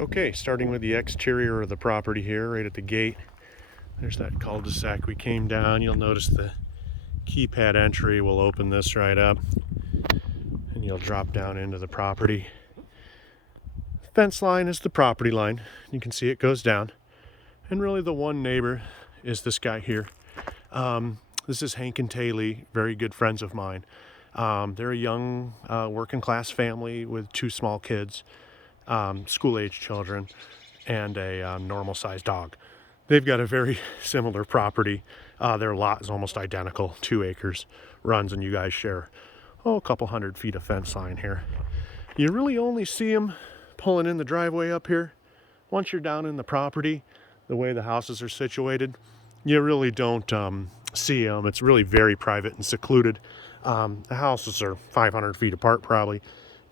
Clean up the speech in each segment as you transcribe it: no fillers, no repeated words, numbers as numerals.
Okay, starting with the exterior of the property here, right at the gate. There's that cul-de-sac we came down. You'll notice the keypad entry will open this right up, and you'll drop down into the property. Fence line is the property line. You can see it goes down. And really the one neighbor is this guy here. This is Hank and Taylor, very good friends of mine. They're a young working class family with two small kids, school-age children, and a normal-sized dog. They've got a very similar property. Their lot is almost identical, 2 acres, runs, and you guys share, a couple 100 feet of fence line here. You really only see them pulling in the driveway up here. Once you're down in the property, the way the houses are situated, you really don't see them. It's really very private and secluded. The houses are 500 feet apart probably,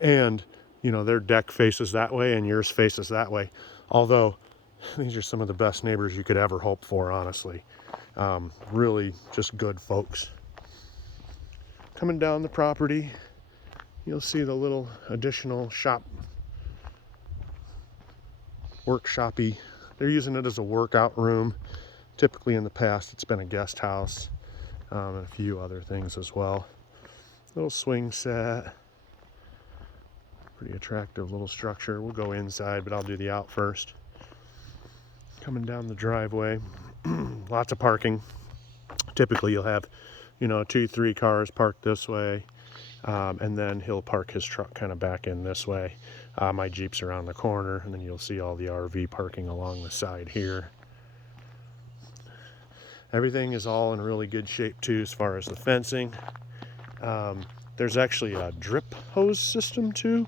and their deck faces that way and yours faces that way. Although these are some of the best neighbors you could ever hope for, honestly. Really just good folks. Coming down the property, you'll see the little additional workshop-y. They're using it as a workout room. Typically in the past it's been a guest house, and a few other things as well. Little swing set. Pretty attractive little structure. We'll go inside, but I'll do the out first. Coming down the driveway, lots of parking. Typically you'll have 2-3 cars parked this way, and then he'll park his truck kind of back in this way. My Jeep's around the corner, and then you'll see all the RV parking along the side here. Everything is all in really good shape too as far as the fencing. There's actually a drip hose system too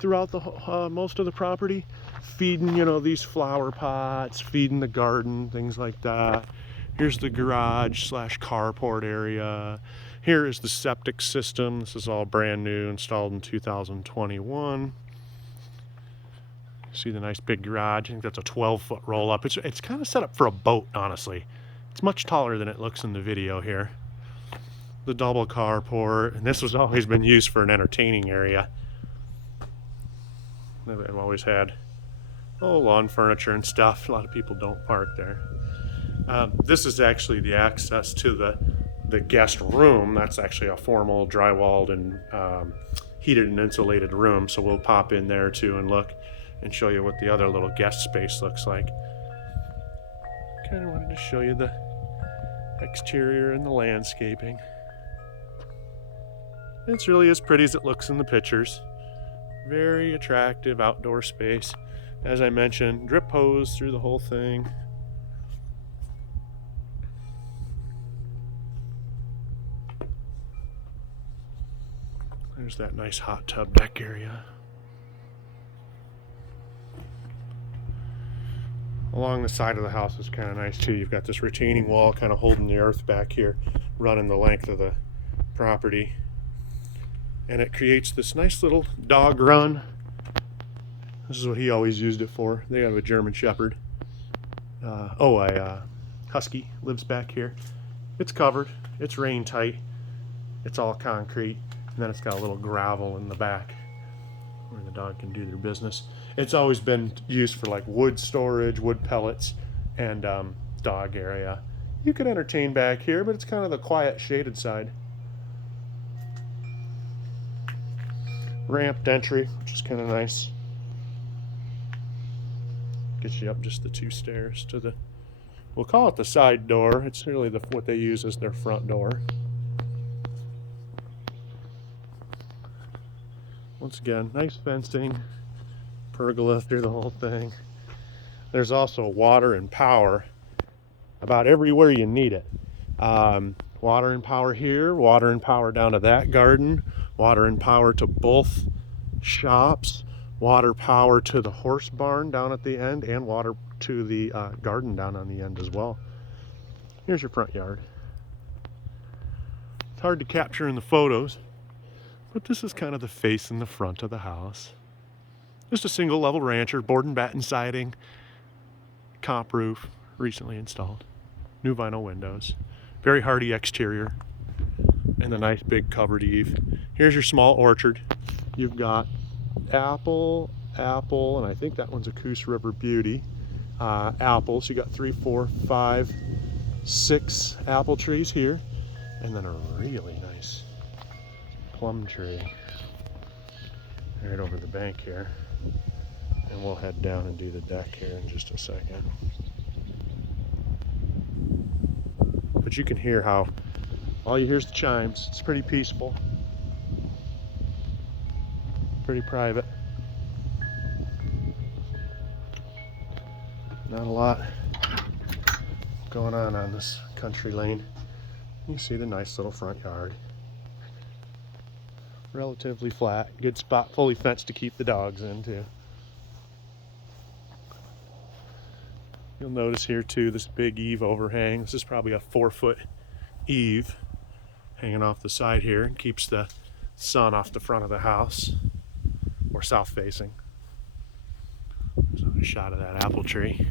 throughout the most of the property, feeding these flower pots, feeding the garden, things like that. Here's the garage / carport area. Here is the septic system. This is all brand new, installed in 2021. See the nice big garage? I think that's a 12-foot roll up. It's kind of set up for a boat, honestly. It's much taller than it looks in the video here. The double carport, and this has always been used for an entertaining area. I've always had lawn furniture and stuff. A lot of people don't park there. This is actually the access to the guest room. That's actually a formal drywalled and heated and insulated room. So we'll pop in there too and look and show you what the other little guest space looks like. Kind of wanted to show you the exterior and the landscaping. It's really as pretty as it looks in the pictures. Very attractive outdoor space. As I mentioned, drip hose through the whole thing. There's that nice hot tub deck area. Along the side of the house is kind of nice too. You've got this retaining wall kind of holding the earth back here, running the length of the property. And it creates this nice little dog run. This is what he always used it for. They have a German Shepherd. A Husky lives back here. It's covered. It's rain tight. It's all concrete. And then it's got a little gravel in the back where the dog can do their business. It's always been used for like wood storage, wood pellets, and dog area. You could entertain back here, but it's kind of the quiet, shaded side. Ramped entry, which is kind of nice. Gets you up just the 2 stairs to the, we'll call it the side door. It's really what they use as their front door. Once again, nice fencing, pergola through the whole thing. There's also water and power about everywhere you need it. Water and power here, water and power down to that garden, water and power to both shops, water power to the horse barn down at the end, and water to the garden down on the end as well. Here's your front yard. It's hard to capture in the photos, but this is kind of the face and the front of the house. Just a single level rancher, board and batten siding, comp roof, recently installed, new vinyl windows, very hardy exterior, and the nice big covered eave. Here's your small orchard. You've got apple, apple, and I think that one's a Coos River Beauty. Apples, you got 3, 4, 5, 6 apple trees here, and then a really nice plum tree right over the bank here. And we'll head down and do the deck here in just a second. But you can hear how all you hear is the chimes. It's pretty peaceful, pretty private. Not a lot going on this country lane. You see the nice little front yard. Relatively flat, good spot, fully fenced to keep the dogs in too. You'll notice here too this big eave overhang. This is probably a 4-foot eave hanging off the side here and keeps the sun off the front of the house, or south facing. There's a shot of that apple tree.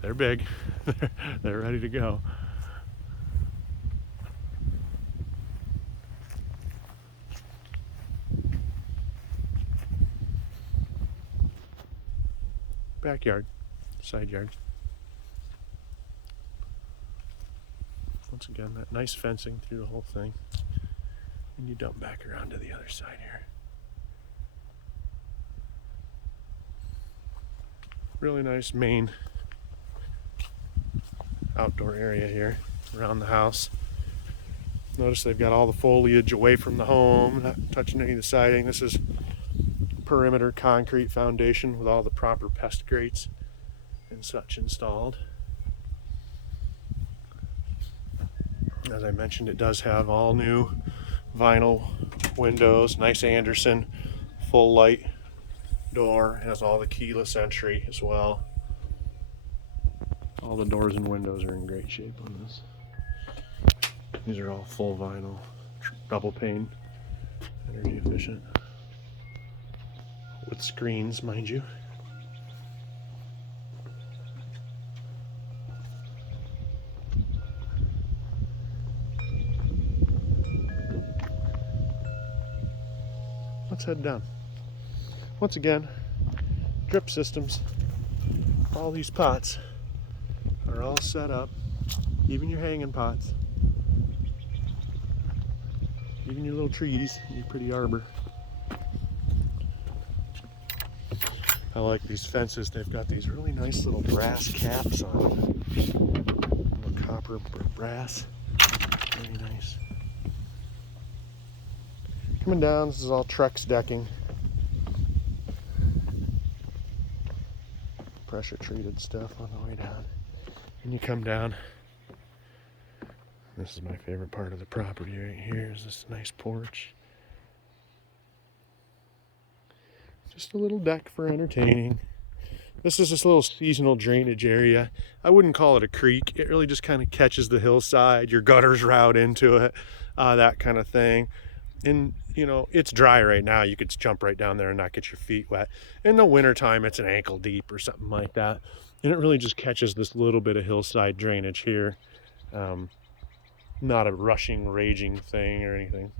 They're big. They're ready to go. Backyard, side yard. Once again, that nice fencing through the whole thing. And you dump back around to the other side here. Really nice main outdoor area here around the house. Notice they've got all the foliage away from the home, not touching any of the siding. This is perimeter concrete foundation with all the proper pest grates and such installed. As I mentioned, it does have all new vinyl windows, nice Anderson full light door, has all the keyless entry as well. All the doors and windows are in great shape on this. These are all full vinyl, double pane, energy efficient, with screens, mind you. Let's head down. Once again, drip systems. All these pots are all set up, even your hanging pots, even your little trees, your pretty arbor. I like these fences. They've got these really nice little brass caps on them. Little copper brass. Very nice. Coming down, this is all Trex decking. Pressure treated stuff on the way down. And you come down. This is my favorite part of the property right here, is this nice porch. Just a little deck for entertaining. This is this little seasonal drainage area. I wouldn't call it a creek. It really just kind of catches the hillside. Your gutters route into it, that kind of thing. And, you know, it's dry right now. You could jump right down there and not get your feet wet. In the wintertime, it's an ankle deep or something like that. And it really just catches this little bit of hillside drainage here. Not a rushing, raging thing or anything.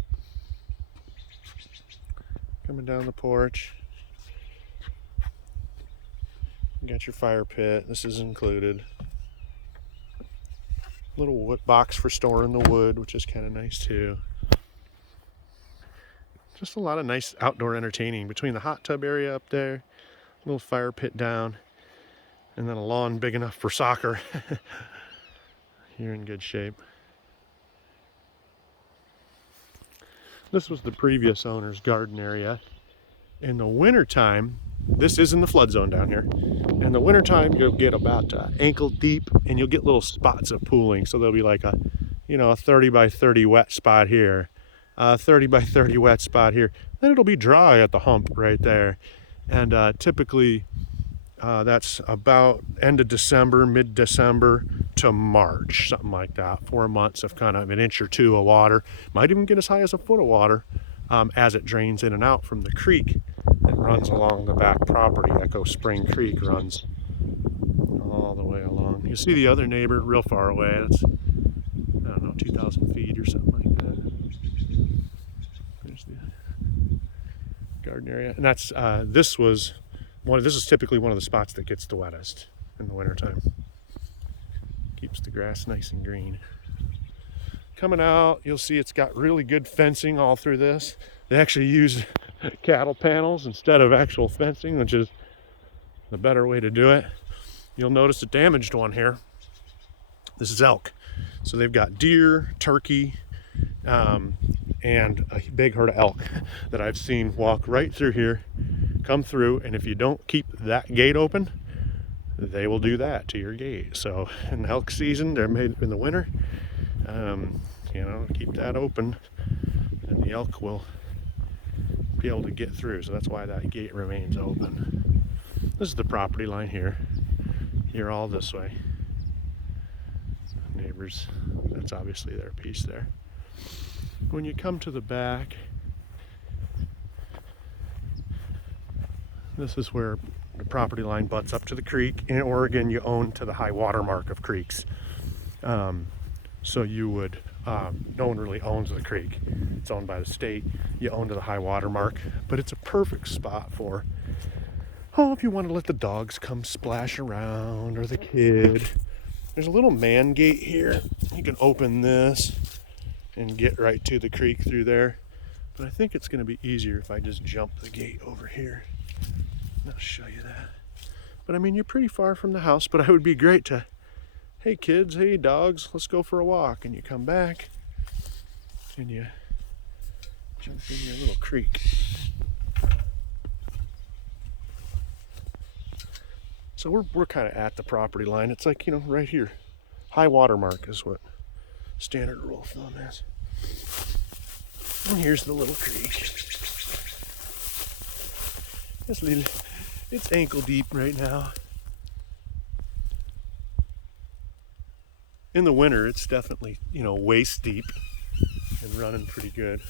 Coming down the porch. You got your fire pit. This is included. Little wood box for storing the wood, which is kind of nice too. Just a lot of nice outdoor entertaining between the hot tub area up there, little fire pit down, and then a lawn big enough for soccer. You're in good shape. This was the previous owner's garden area. In the wintertime, this is in the flood zone down here. In the wintertime, you'll get about ankle deep, and you'll get little spots of pooling. So there'll be like a, a 30 by 30 wet spot here, 30 by 30 wet spot here. Then it'll be dry at the hump right there. And typically, that's about end of December, mid-December to March, something like that. 4 months of kind of an inch or two of water. Might even get as high as a foot of water as it drains in and out from the creek that runs along the back property. Echo Spring Creek runs all the way along. You see the other neighbor real far away. That's, I don't know, 2,000 feet or something like that. There's garden area. And that's this is typically one of the spots that gets the wettest in the wintertime. Keeps the grass nice and green. Coming out, you'll see it's got really good fencing all through this. They actually use cattle panels instead of actual fencing, which is the better way to do it. You'll notice a damaged one here. This is elk. So they've got deer, turkey, and a big herd of elk that I've seen walk right through here, come through, and if you don't keep that gate open, they will do that to your gate. So in elk season, they're made in the winter, keep that open and the elk will be able to get through. So that's why that gate remains open. This is the property line here. You're all this way. Neighbors, that's obviously their piece there. When you come to the back, this is where the property line butts up to the creek. In Oregon, you own to the high water mark of creeks. So you would, no one really owns the creek. It's owned by the state. You own to the high water mark, but it's a perfect spot for, if you want to let the dogs come splash around or the kid. There's a little man gate here. You can open this and get right to the creek through there. But I think it's going to be easier if I just jump the gate over here. I'll show you that. But I mean, you're pretty far from the house, but it would be great to, hey kids, hey dogs, let's go for a walk. And you come back and you jump in your little creek. So we're kind of at the property line. It's like, right here. High water mark is what standard rule of thumb is. And here's the little creek. It's ankle deep right now. In the winter, it's definitely, waist deep and running pretty good.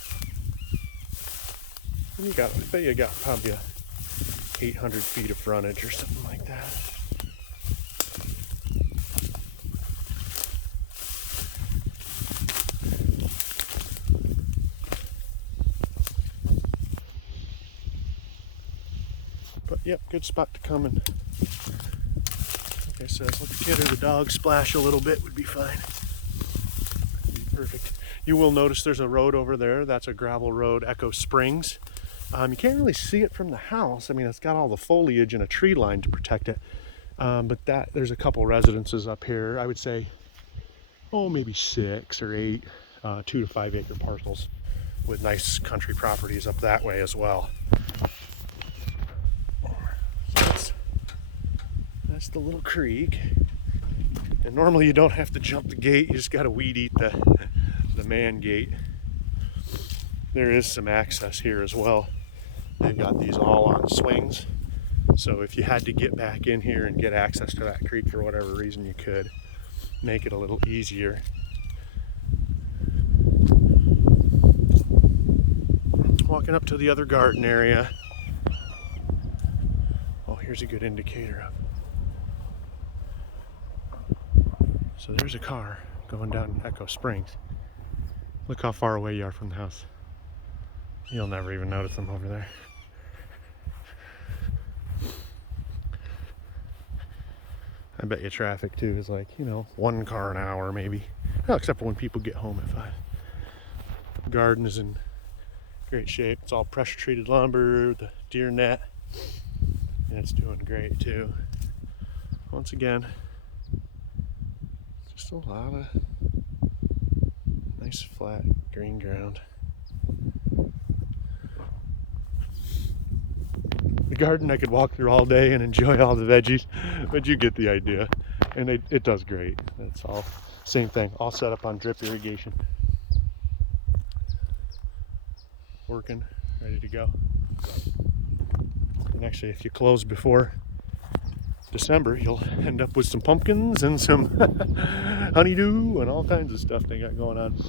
And I bet you got probably 800 feet of frontage or something like that. But yep, good spot to come and, like I said, let the kid or the dog splash a little bit would be fine. It'd be perfect. You will notice there's a road over there. That's a gravel road, Echo Springs. You can't really see it from the house. I mean, it's got all the foliage and a tree line to protect it. But there's a couple residences up here. I would say, maybe 6 or 8, 2 to 5 acre parcels with nice country properties up that way as well. So that's the little creek. And normally you don't have to jump the gate. You just got to weed eat the man gate. There is some access here as well. They've got these all on swings. So if you had to get back in here and get access to that creek for whatever reason, you could make it a little easier. Walking up to the other garden area. Oh, here's a good indicator of. So there's a car going down Echo Springs. Look how far away you are from the house. You'll never even notice them over there. I bet you traffic too is like, 1 car an hour maybe. Well, except for when people get home at 5. The garden is in great shape. It's all pressure treated lumber, the deer net, and it's doing great too. Once again, just a lot of nice flat green ground. The garden I could walk through all day and enjoy all the veggies, but you get the idea. And it does great. That's all. Same thing, all set up on drip irrigation. Working, ready to go. And actually, if you close before December, you'll end up with some pumpkins and some honeydew and all kinds of stuff they got going on.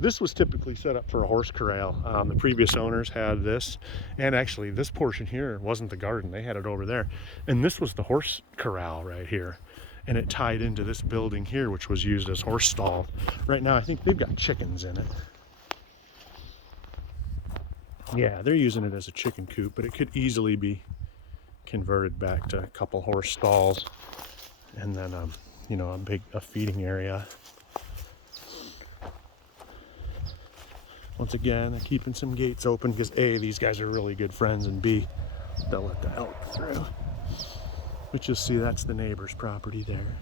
This was typically set up for a horse corral. The previous owners had this, and actually this portion here wasn't the garden. They had it over there. And this was the horse corral right here. And it tied into this building here, which was used as horse stall. Right now, I think they've got chickens in it. Yeah, they're using it as a chicken coop, but it could easily be converted back to a couple horse stalls and then you know, a feeding area. Once again, they're keeping some gates open because A, these guys are really good friends, and B, they'll let the elk through. But you'll see that's the neighbor's property there.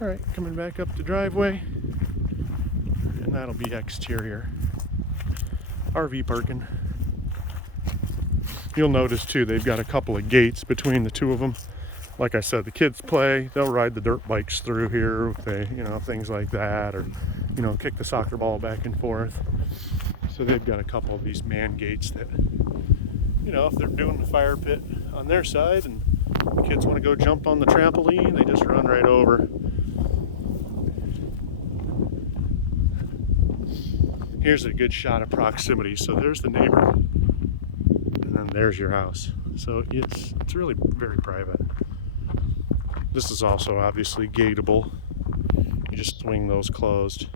All right, coming back up the driveway, and that'll be exterior RV parking. You'll notice too, they've got a couple of gates between the two of them. Like I said, the kids play, they'll ride the dirt bikes through here, you know, things like that, or, you know, kick the soccer ball back and forth. So they've got a couple of these man gates that, you know, if they're doing the fire pit on their side and the kids want to go jump on the trampoline, they just run right over. Here's a good shot of proximity. So there's the neighbor, and then there's your house. So it's really very private. This is also obviously gateable. You just swing those closed,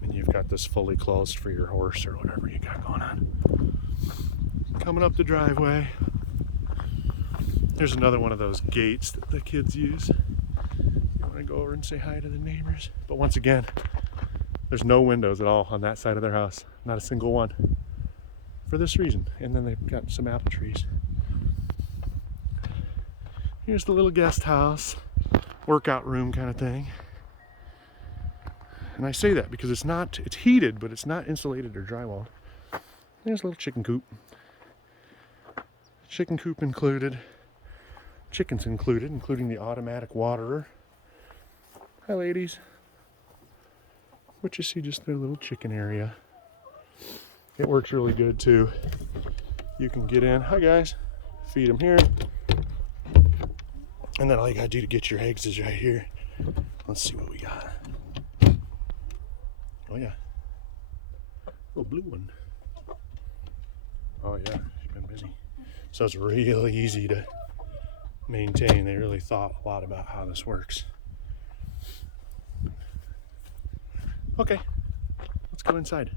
and you've got this fully closed for your horse or whatever you got going on. Coming up the driveway, there's another one of those gates that the kids use. You want to go over and say hi to the neighbors. But once again, there's no windows at all on that side of their house. Not a single one. For this reason. And then they've got some apple trees. Here's the little guest house, workout room kind of thing. And I say that because it's heated, but it's not insulated or drywalled. There's a little chicken coop. Chicken coop included. Chickens included, including the automatic waterer. Hi, ladies. But you see just their little chicken area. It works really good too. You can get in. Hi, guys. Feed them here. And then all you gotta do to get your eggs is right here. Let's see what we got. Oh yeah. Oh, blue one. Oh yeah, she's been busy. So it's really easy to maintain. They really thought a lot about how this works. Okay, let's go inside.